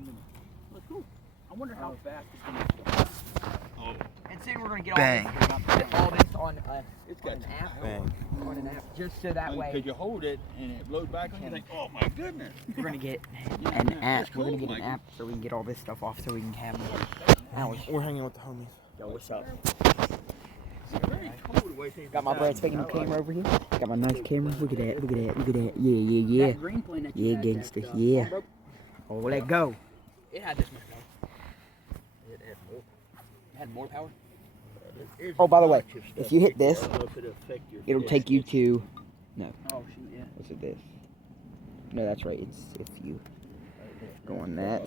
minutes. Look, cool. I wonder how fast it's going to Oh. And soon we're going to get Bang. all this on, It's on got an app. Bang. On an app, just so that way Because you hold it and it blows back on you, think, oh my goodness. we're going to get Yeah, an app. that's We're going to cool, get an Mikey. app so we can get all this stuff off so we can have hours. We're hanging with the homies. Yo, what's up? Very cool the way things Got my are Brad done. Spiggum I like camera it. over here. Got my nice camera. Look at that. Look at that. Look at that. Yeah, yeah, yeah. That green plane that you Yeah, had, gangster. that, Yeah. bro, Oh, let go. it had this much power. It had more power? Oh, by the way, if you hit this, I don't know if it'll affect your it'll fist. take you to. Oh, shoot, yeah. What's it? This? No, that's right. It's if you go on that.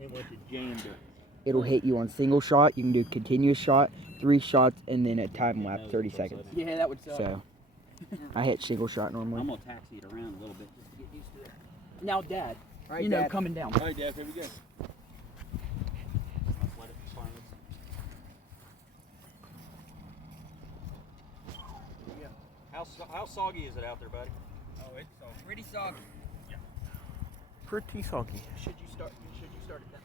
It went to jammed it. It'll hit you on single shot. You can do continuous shot, 3 shots, and then a time lapse, 30 seconds. Yeah, that would suck. So, I hit single shot normally. I'm gonna taxi it around a little bit just to get used to it. Now, Dad, Right, you know, Dad. coming down. All right, Dad, here we go. Let's let it fly. How soggy is it out there, buddy? Oh, it's pretty soggy. Pretty soggy. Should you start it down?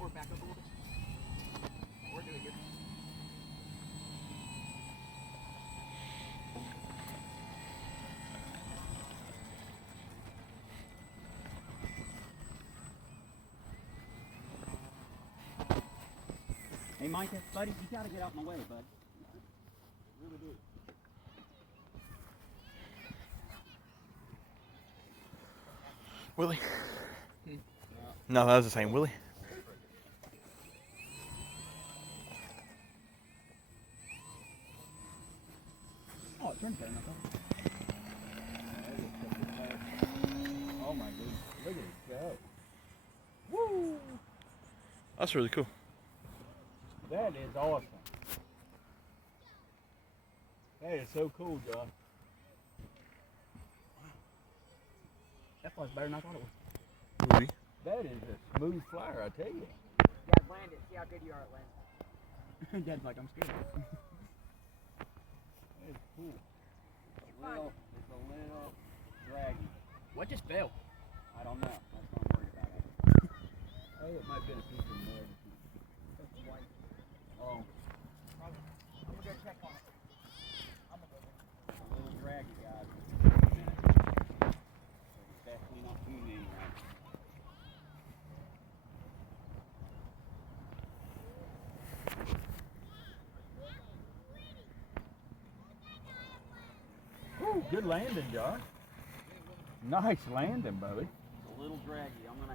Or back up a little bit? Or do it here. Hey, Micah, buddy, you gotta get out of my way, bud. Really do. Willie? No, that was the same. Willie? Oh, it turned better than I thought. Oh my goodness. Look at it go. Woo! That's really cool. That is awesome. That is so cool, John. That flies better than I thought it was. Willie? That is a smooth flyer, I tell you. Dad, land it. See how good you are at landing. Dad's like, I'm scared. That is cool. It's a little draggy. What just fell? I don't know. That's what I'm worried about. Oh, it might have been a piece of mud. Oh, I'm gonna go check on it. I'm gonna go there. it's a little draggy, guys. It's definitely not moving right. Ooh, good landing, Josh. Nice landing, buddy. It's a little draggy. I'm gonna